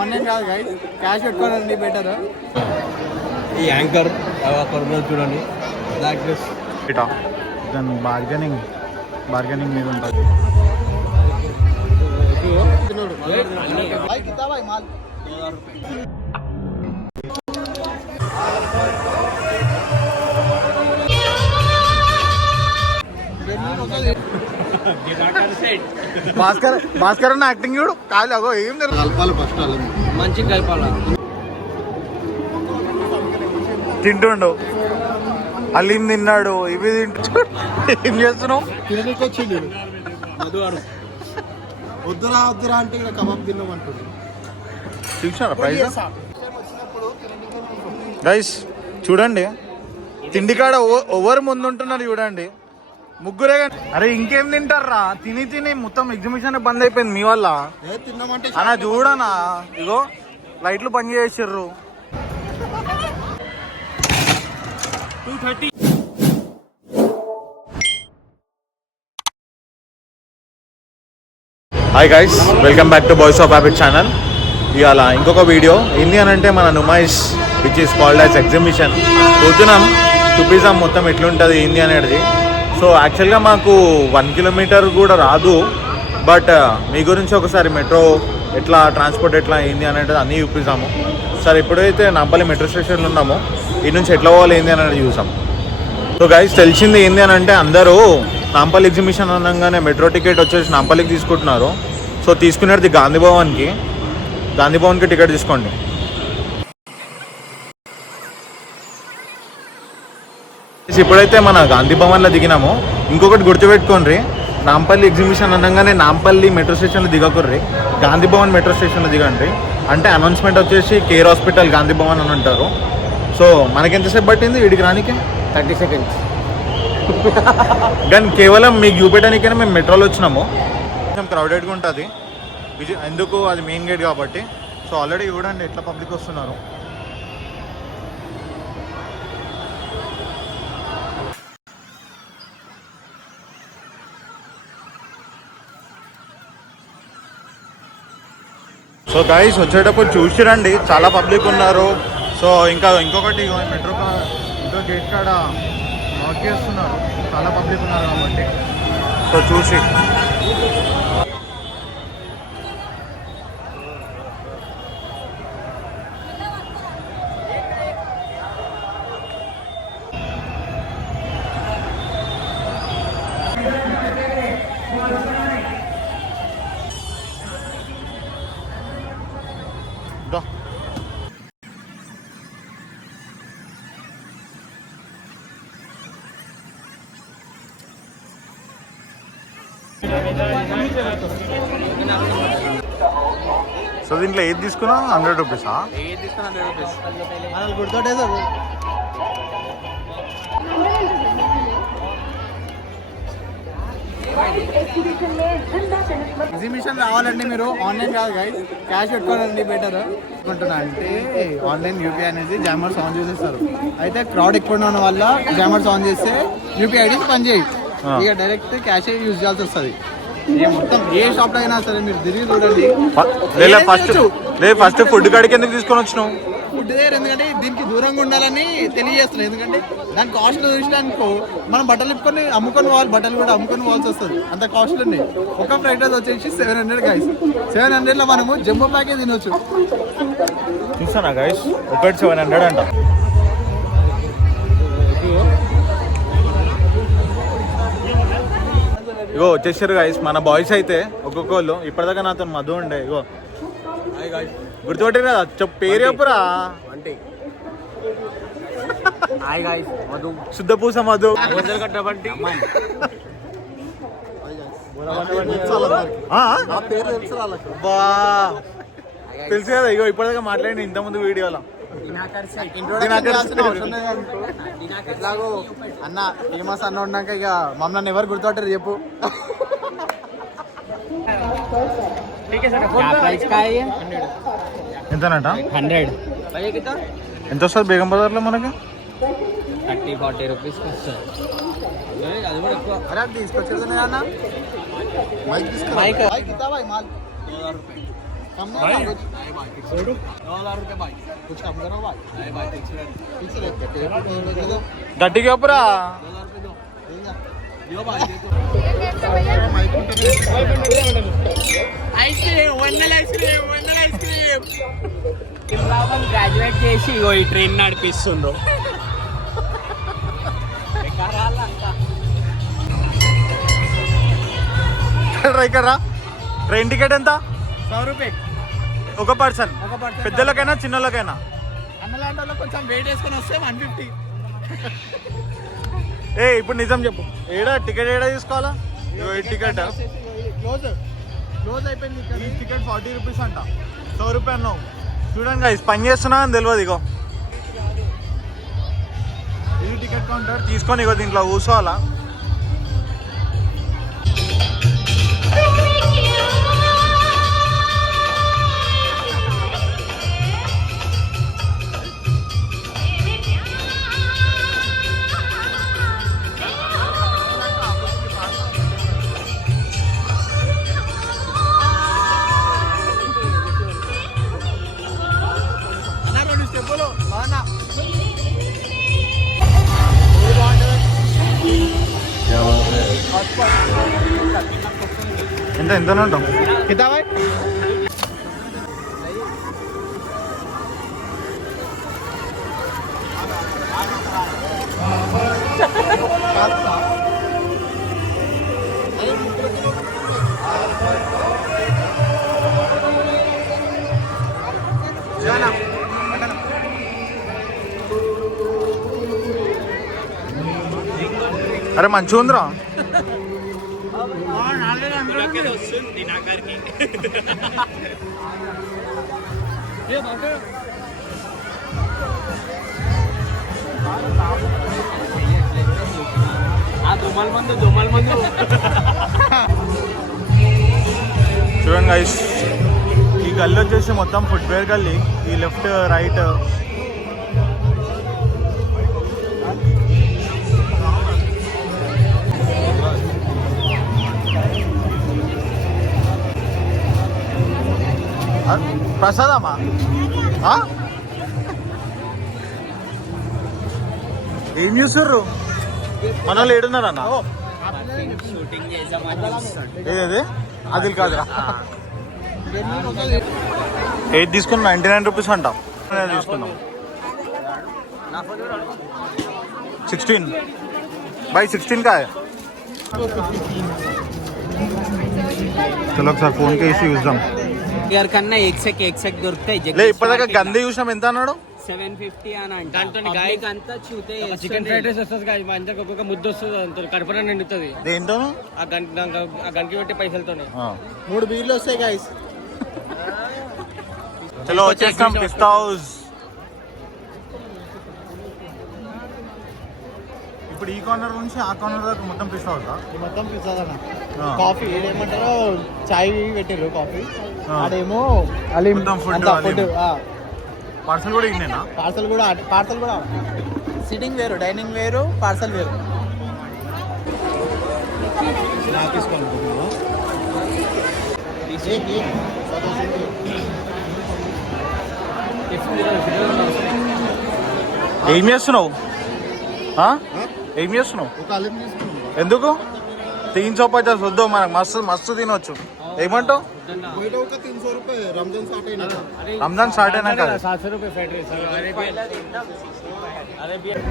Online కాదు guys, cash పెట్టుకోవాలండి better. ఈ యాంకర్ చూడండి, బ్లాక్ డ్రెస్ దాని బార్గెనింగ్ మీద ఉంటుంది. భాస్కర్ అన్న యాక్టింగ్ చూడు, కాదు అగో ఏం కలపాలి ఫస్ట్, మంచిగా కలపాల. తింటుండు, అల్లీం తిన్నాడు, ఇవి తింటు. ఏం చేస్తున్నావు? తినడానికి వచ్చింది వద్దురా అంటే ఇక్కడ కబాబ్ తిన్నామంటుంది. చూసారా ప్రైస్ గైస్? చూడండి తిండికాడ ఓవర్ ముందు ఉంటున్నారు చూడండి, ముగ్గురే. అరే ఇంకేం తింటారా, తిని మొత్తం ఎగ్జిబిషన్ బంద్ అయిపోయింది మీ వల్ల. అలా చూడనా, ఇగో లైట్లు బంద్ చేసిర్రు. 230. Hi guys, welcome back to boys of habit channel. ఇవాళ ఇంకొక వీడియో ఏంది అని అంటే మన Numaish which is called as exhibition పోతున్నాం. చూపిస్తాం మొత్తం ఎట్లుంటుంది ఏంది అనేది. సో యాక్చువల్గా మాకు 1 కిలోమీటర్ కూడా రాదు, బట్ మీ గురించి ఒకసారి మెట్రో ఎట్లా ట్రాన్స్పోర్ట్ ఎట్లా ఏంది అనేది అన్నీ చూపిస్తాము. సరే ఇప్పుడైతే నాంపల్లి మెట్రో స్టేషన్లో ఉన్నాము, ఈ నుంచి ఎట్లా పోవాలి ఏంది అనేది చూసాం. సో గైస్ తెలిసింది ఏంది అని అంటే అందరూ నాంపల్లి ఎగ్జిబిషన్ అనగానే మెట్రో టికెట్ వచ్చేసి నాంపల్లికి తీసుకుంటున్నారు. సో తీసుకునేది గాంధీ భవన్కి టికెట్ తీసుకోండి. ఇప్పుడైతే మన గాంధీ భవన్లో దిగినాము. ఇంకొకటి గుర్తుపెట్టుకోండి, నాంపల్లి ఎగ్జిబిషన్ అనగానే నాంపల్లి మెట్రో స్టేషన్లో దిగకుర్రి, గాంధీ భవన్ మెట్రో స్టేషన్లో దిగండి. అంటే అనౌన్స్మెంట్ వచ్చేసి కేర్ హాస్పిటల్ గాంధీ భవన్ అని అంటారు. సో మనకి ఎంతసేపు పట్టింది వీడికి రానికి? 30 seconds. కానీ కేవలం మీకు చూపెట్టడానికైనా మేము మెట్రోలో వచ్చినాము. కొంచెం క్రౌడెడ్గా ఉంటుంది, ఎందుకు అది మెయిన్ గేట్ కాబట్టి. సో ఆల్రెడీ చూడండి ఎట్లా పబ్లిక్ వస్తున్నారు. సో గైస్ వచ్చేటప్పుడు చూసి రండి, చాలా పబ్లిక్ ఉన్నారు. సో ఇంకొకటి మెట్రో గేట్ కాడ వర్క్ చేస్తున్నారు, చాలా పబ్లిక్ ఉన్నారు కాబట్టి. సో చూసి సో దీంట్లో ఏది తీసుకున్నా 100 రూపీసా? ఎగ్జిబిషన్ రావాలండి మీరు ఆన్లైన్ కాదు గైస్, క్యాష్ పెట్టుకోవాలండి బెటర్ అనుకుంటున్నా. అంటే ఆన్లైన్ యూపీఐ అనేది జామర్స్ ఆన్ చేసేస్తారు. అయితే క్రౌడ్ ఎక్కువ ఉండడం వల్ల జామర్స్ ఆన్ చేస్తే యూపీఐ ఐడీస్ పనిచేయి, ఇక డైరెక్ట్ క్యాష్ యూజ్ చేయాల్సి వస్తుంది. మొత్తం ఏ షాప్ లో అయినా సరే మీరు తిరిగి చూడండి. ఫస్ట్ ఫుడ్ కాడికి ఎందుకు తీసుకొని వచ్చినావు? ఫుడ్ దగ్గర ఎందుకంటే దీనికి దూరంగా ఉండాలని తెలియజేస్తున్నాం. ఎందుకంటే దాని కాస్ట్ చూసినానుకో మనం బట్టలు ఇప్పుకొని అమ్ముకొని పోవాలి, బట్టలు కూడా అమ్ముకొని పోవాల్సి వస్తుంది, అంత కాస్ట్లు ఉన్నాయి. ఒక ఫ్రైడ్ రైస్ వచ్చేసి 700 గైస్. 700లో మనము జంబో ప్యాకేజ్ తినొచ్చు. చూసానా గైస్, ఒకటి 700 అంట. ఇగో వచ్చేసారు గైస్ మన బాయ్స్. అయితే ఒక్కొక్కళ్ళు ఇప్పటిదాకా నాతో మధు ఉండే. ఇగో గుర్తుపట్టారు కదా, చెప్పు పేరు చెప్పురా. శుద్ధపూస మధు. తెలుసు కదా, ఇగో ఇప్పటిదాకా మాట్లాడి ఇంతకుముందు వీడియోలో. ఎట్లాగో అన్న ఫేమస్ అన్న ఉన్నాక ఇక మమ్మల్ని ఎవరు గుర్తుపట్టారు చెప్పు. ఎంతనట? 100. ఎంత వస్తుంది బేగం బజార్లో మనకి? 30-40 రూపీస్కి వస్తుంది. తీసుకొచ్చేది అన్న మైక్ रुपये कम नहीं कुछ नहीं भाई 2000 रुपये भाई कुछ कम करो भाई नहीं भाई फिक्स रेट पे दो గట్టిగా చెప్పురా 2000 रुपये दो यो भाई देखो आइसक्रीम वन्नल आइसक्रीम ఇమ్రాన్ గ్రాడ్యుయేట్ చేసి ఇగో ఈ ట్రైన్ నడిపిస్తుండ్రు ఇక్కడ రా ట్రైన్ టికెట్ ఎంత 100 రూపాయలు ఒక పర్సన్ పెద్దలకైనా చిన్నలకైనా అన్నలాంటి వాళ్ళు కొంచెం వెయిట్ చేసుకొని వస్తే 150 ఏ ఇప్పుడు నిజం చెప్పు ఏడా టికెట్ ఏడా తీసుకోవాలా ఇగో ఈ టికెట్ క్లోజ్ అయిపోయింది ఇక్కడ ఈ టికెట్ 40 రూపీస్ అంట 100 రూపాయలు అన్నావు చూడండి guys, పని చేస్తున్నా అని తెలియదు ఇగో ఇది టికెట్ కౌంటర్ తీసుకొని ఇగో దీంట్లో కూర్చోవాలా ఎంత ఉంటాం कितना भाई అరే మంచిగా ఉందిరా చూడండి గైస్ ఈ గల్లీ వచ్చేసి మొత్తం ఫుట్వేర్ గల్లీ ఈ లెఫ్ట్ రైట్ ప్రసాదమ్మా ఏం చూస్తుర్రు మన వాళ్ళు ఏడున్నారన్న ఏది అది కాదురా ఏది తీసుకున్నాం 99 రూపీస్ అంటాం తీసుకున్నాం 16 भाई 16 का है चलो ఒకసారి ఫోన్ కేసి చూద్దాం ఇయర్ కన్నా ఎక్సెక్ దొరుకుతాయి లే ఇప్పటిదాకా గంది చూసాం ఎంత అన్నాడు 750 అని అంటే పబ్లిక్ అంతా చూతే చికెన్ ఫ్రైడ్ రైస్ వస్తుంది గాయ్ మా ఇంటికి ఒక్కొక్క ముద్ద వస్తుంది అంత కడుపున నిండుతుంది దేంతోను ఆ గంటకి పెట్టే పైసలతోనే 3 బీర్లు వస్తాయి గాయస్ చలో వచ్చేస్తాం పిస్తా హౌస్ ఇప్పుడు ఈ కార్నర్ నుంచి ఆ కార్నర్ దాకా మొత్తం పిస్తా హౌసా మొత్తం పిజ్జాదన్న కాఫీ ఏమంటారో చాయ్ పెట్టారు కాఫీ అదేమో మొత్తం ఫుడ్ పార్సల్ కూడా ఇన్నేనా పార్సల్ కూడా సిట్టింగ్ వేరు డైనింగ్ వేరు పార్సల్ వేరు ఏం చేస్తున్నావు ఏం చేస్తున్నావు ఒక అల్లం తీసుకున్నాం ఎందుకు 3 చపాతీస్ వద్దు మనకు మస్తు తినొచ్చు ఏమంటావు బయట ఒక 300 రూపాయలు రంజాన్ స్టార్ట్ అయినాక 700 రూపాయలు ఫ్రైడ్ రైస్ అరేబియన్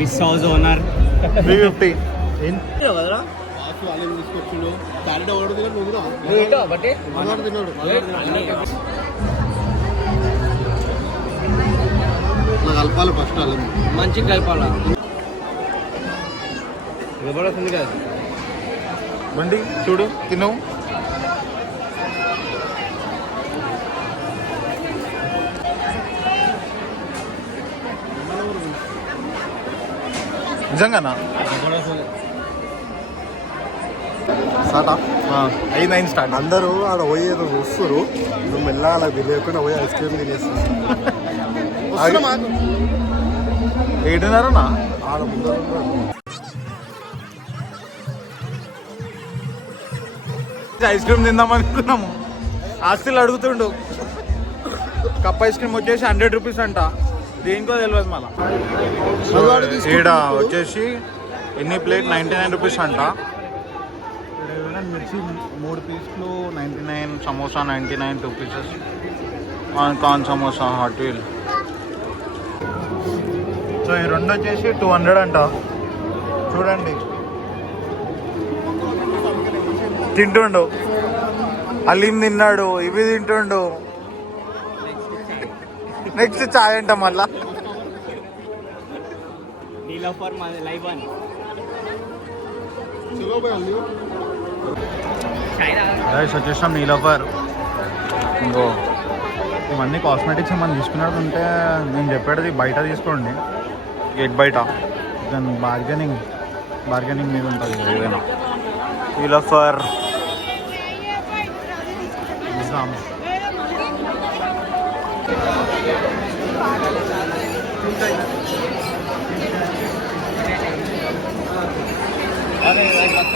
పిస్తా హౌస్ ఓనర్ 350 కాఫీ అల్లం తీసుకొచ్చిండు క్యారెట్ ఒకటి తిన్నాడు నువ్వు కూడా ఏంటో బట్టి తిన్నాడు కలపాలి ఫస్ట్ అల్లం మంచిగా కలపాలా వినపడుతుంది కదా బండి చూడు తిను నిజంగానా అయింది స్టార్ట్ అందరూ ఆడ పోయి ఏదో చూస్తారు నువ్వు మెల్ల అలా తెలియకుండా పోయి ఐస్ క్రీమ్ తినేస్తాను ఏడున్నారన్నా ఆడ ముందర ఐస్ క్రీమ్ తిందాం అనుకున్నాము, ఆస్తులు అడుగుతుండు. కప్ ఐస్ క్రీమ్ వచ్చేసి 100 రూపీస్ అంట, దేనికో తెలియదు మళ్ళా. ఈడ వచ్చేసి ఎన్ని ప్లేట్ 99 రూపీస్ అంట. మిర్చి 3 పీసులు 99, samosa 99 2 pieces, corn samosa, hot wheel. So ఈ రెండు వచ్చేసి 200 అంట. చూడండి తింటుండు, అలీం తిన్నాడు, ఇవి తింటుండు. నెక్స్ట్ చాయ్ అంట మళ్ళా. వచ్చేసాం నీలోఫర్. ఇంకో ఇవన్నీ కాస్మెటిక్స్ మనం తీసుకున్నట్టు ఉంటే నేను చెప్పేది బయట తీసుకోండి, గేట్ బయట. దాని బార్గెనింగ్ మీద ఉంటుంది ఏదైనా. నీలోఫర్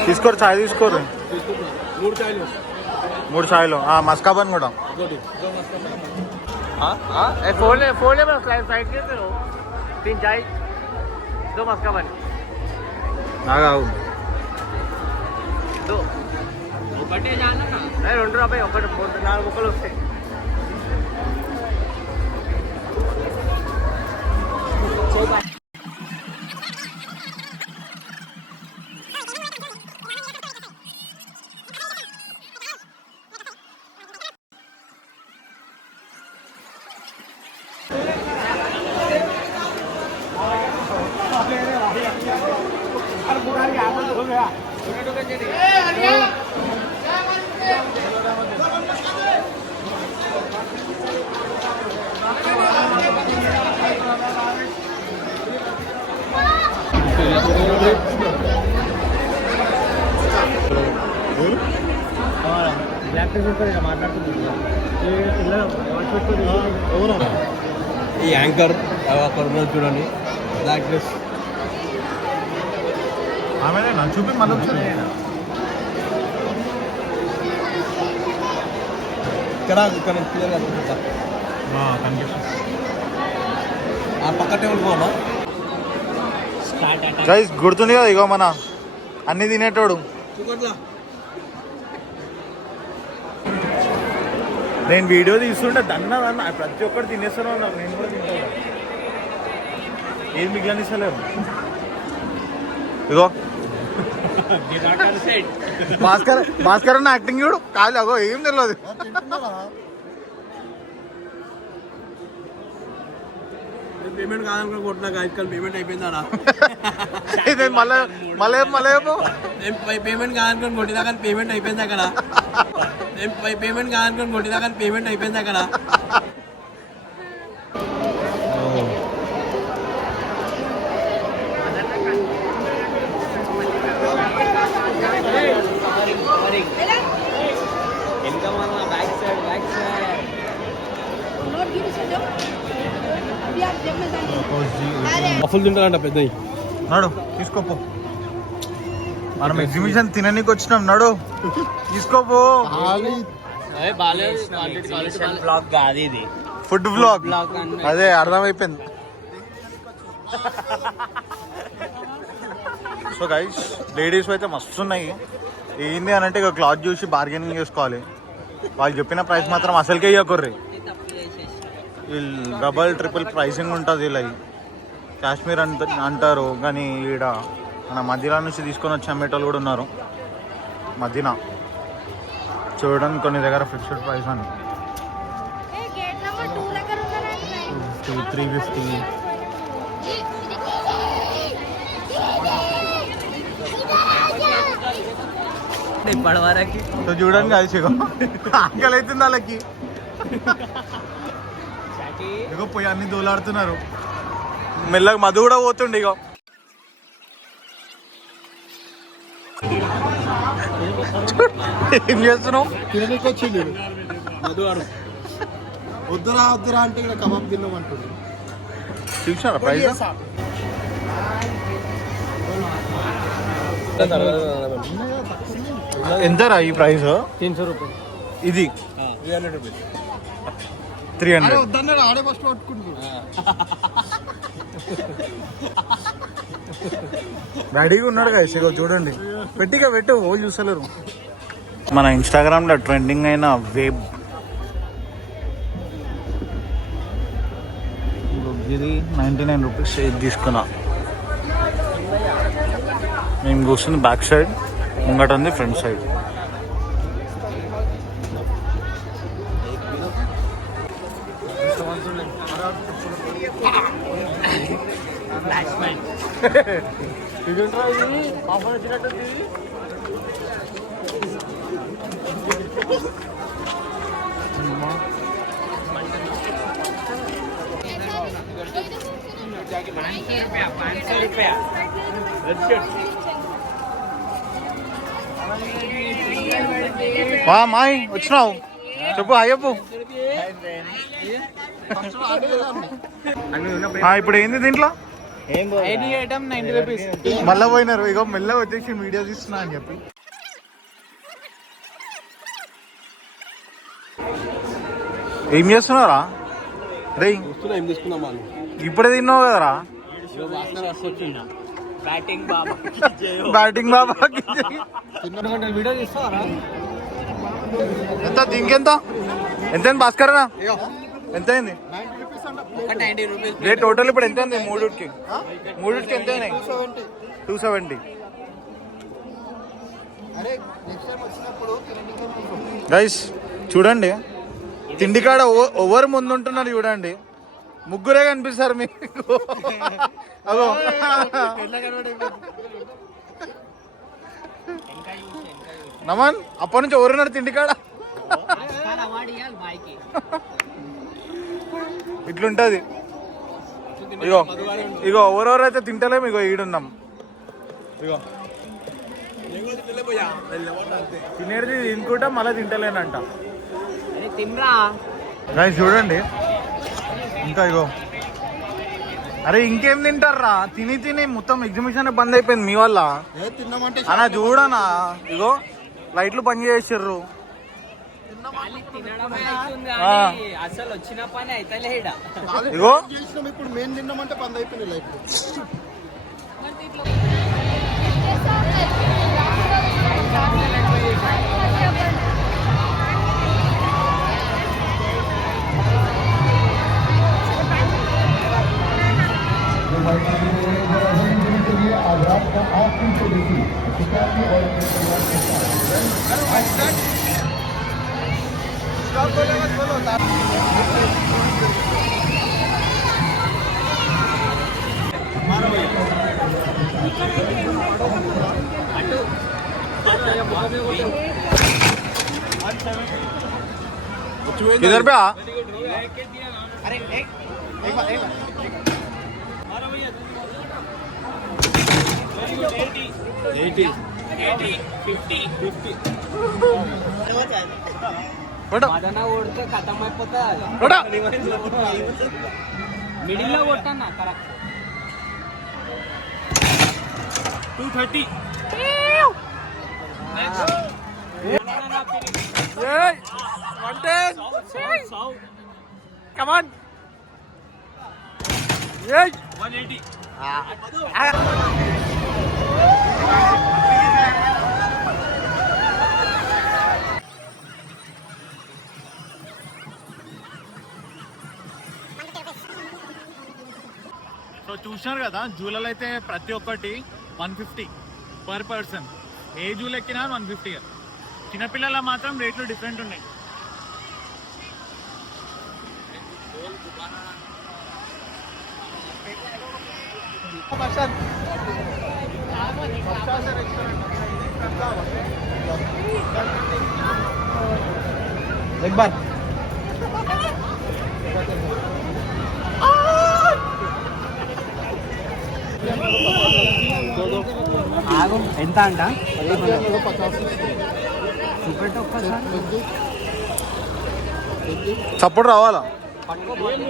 తీసుకోరు, చాయ్ తీసుకోరు. 3 చాయ్లు మస్కాబన్ కూడా. ఆగావు 2 రూపాయలు, 4 ముక్కలు వస్తాయి. ఈ యాంకర్ అక్కడ ఉన్నది చూడండి, బ్లాక్ డ్రెస్ ఆమె చూపి మళ్ళీ వచ్చాను. ఇక్కడ క్లియర్గా కనిపిస్తుంది. ఆ పక్క టేబుల్ పోనా గైస్ గుర్తుంది కదా, ఇగో మన అన్ని తినేటోడు. నేను వీడియో తీస్తుంటే దన్న ప్రతి ఒక్కరు తినేస్తాను అన్నారు, నేను కూడా తింటాను. ఏది మిగిలినిస్తలేము. ఇగో భాస్కర్ అన్న యాక్టింగ్ చూడు, కాదు అగో ఏం తెలియదు. పేమెంట్ కాదనుకుని కొట్టినా కాదు, పేమెంట్ అయిపోయిందా? మళ్ళీ పేమెంట్ కాదనుకుని కొట్టినా కానీ పేమెంట్ అయిపోయింది అక్కడ. పేమెంట్ కాదనుకుని కొట్టినా కానీ పేమెంట్ అయిపోయింది అక్కడ. అఫుల్ తింటారంట పెద్ద. నడు తీసుకోపో, మనం ఎగ్జిబిషన్ తిననీకి వచ్చినాం. నడు తీసుకోపో. ఫుడ్ బ్లాగ్ అదే అర్థమైపోయింది. సో గైస్ లేడీస్ అయితే మస్తు ఉన్నాయి. ఏంది అని అంటే ఇక క్లాత్ చూసి బార్గెనింగ్ చేసుకోవాలి. వాళ్ళు చెప్పిన ప్రైస్ మాత్రం అసలుకే ఇవ్వకుర్రీ. వీళ్ళు డబల్ ట్రిపుల్ ప్రైసింగ్ ఉంటుంది. ఇలా కాశ్మీర్ అంటారు కానీ ఈడ మన మదీనా నుంచి తీసుకొని వచ్చి అమ్మేటోళ్ళు కూడా ఉన్నారు. మదీనా చూడడానికి కొన్ని దగ్గర ఫిక్స్డ్ ప్రైస్ అని 350. సో చూడండి అది చిగో ఆకలి అవుతుంది వాళ్ళకి. ఇగో పోయి అన్ని దోలాడుతున్నారు. మెల్లగా మధు కూడా పోతుండే. ఇగో ఏం చేస్తున్నావు? తిననీకి వచ్చిండు మధువాడు. వద్దురా అంటే ఇక్కడ కబాబ్ తిన్నామంటుంది. చూసారా ప్రైస్? ఎంతరా ఈ ప్రైస్ 300 రూపాయలు ఇది 300 రూపాయలు 300 వద్దన్నారు ఆడే ఫస్ట్ పట్టుకుంటారు రెడీగా ఉన్నాడు కదా ఇగో చూడండి పెట్టిగా పెట్టు వాళ్ళు చూస్తలేరు మన ఇన్స్టాగ్రామ్లో ట్రెండింగ్ అయిన వేబ్ ఇది 99 రూపీస్ ఇది తీసుకున్నా మేము కూర్చుంది బ్యాక్ సైడ్ ముంగట ఉంది ఫ్రంట్ సైడ్ వా మాయ్ వచ్చినావు చెప్పు అయ్యప్పు ఇప్పుడు ఏంది దీంట్లో మళ్ళా పోయినారు ఇగో మెల్ల వచ్చేసి వీడియో తీస్తున్నా అని చెప్పి ఏం చేస్తున్నారా రే ఏం తీసుకుందాం వాళ్ళు ఇప్పుడే తిన్నావు కదరా బ్యాటింగ్ బాబా వీడియో తీస్తారా ఎంత దీనికెంత ఎంత అయింది భాస్కరనా ఎంత అయింది 90 రూపీస్ రేట్ టోటల్ ఇప్పుడు ఎంత అయింది మూడుకి ఎంత అయినాయి 270 అరే నెక్స్ట్ టైం వచ్చినప్పుడు గైస్ చూడండి తిండి కాడ ఎవరు ముందు ఉంటున్నారు చూడండి ముగ్గురే కనిపిస్తారు మీకు అగో నమన్ అప్పటి నుంచి ఎవరున్నారు తిండి కాడ ఇట్లుంటది ఇగో ఇగో ఎవరెవరైతే తింటలేము ఇగో ఈడున్నాం ఇగో తినేది తినుకుంటా మళ్ళీ తింటలేనంట గాయస్ చూడండి ఇంకా ఇగో అరే ఇంకేం తింటారా తిని తిని మొత్తం ఎగ్జిబిషన్ బంద్ అయిపోయింది మీ వల్ల తిన్నామంటే అన్నా చూడనా ఇగో లైట్లు పని చేసిర్రు అసలు వచ్చిన పని అయితే ఇగో ఇప్పుడు మేము తిన్నామంటే బంద్ అయిపోయినాయి లైట్ किधर पे आ अरे एक बार 80 మదన ఓడితే ఖతం అయిపోతా మిడిల్ లో కొట్టన్నా కరెక్ట్ 230 Come on. 180 సో చూసినారు కదా జూలలో అయితే ప్రతి ఒక్కటి 150 పర్ పర్సన్ ఏ జూలు ఎక్కినా 150 చిన్నపిల్లల మాత్రం రేట్లు డిఫరెంట్ ఉన్నాయి एक बार ఎంత అంట చప్పుడు రావాలా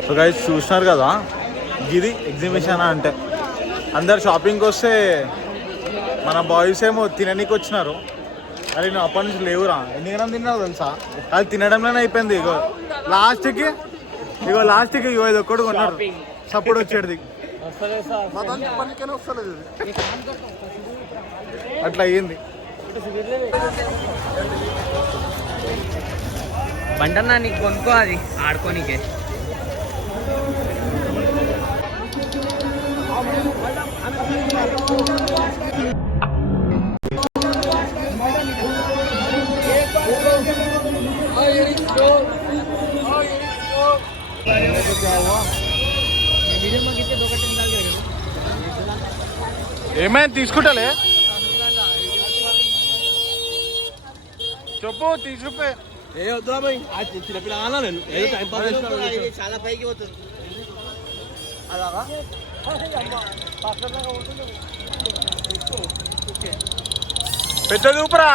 సో గైస్ చూసినారు కదా ఇది ఎగ్జిబిషన్ అంటే అందరు షాపింగ్కి వస్తే మన బాయ్స్ ఏమో తిననీకి వచ్చినారు అరే నువ్వు అప్పటి నుంచి లేవురా ఎందుకన్నా తిన్నావు తెలుసా అది తినడంలోనే అయిపోయింది ఇగో లాస్ట్కి ఇగో ఇది ఒక్కడు కొన్నారు సపోర్ట్ వచ్చేది మా దాన్ని చెప్పడానికైనా వస్తలేదు ఇది. అట్లా అయ్యింది. బంటన్నా నీకు కొనుక్కో అది ఆడుకోనికే. ఏమైనా తీసుకుంటాలే చెప్పు 30 రూపాయ ఏ వద్దురా పోయి చిన్నపిల్ల అన్నా నేను ఏదో టైం పాస్ చాలా పైకి పోతుంది అలాగా పెద్ద దూపరా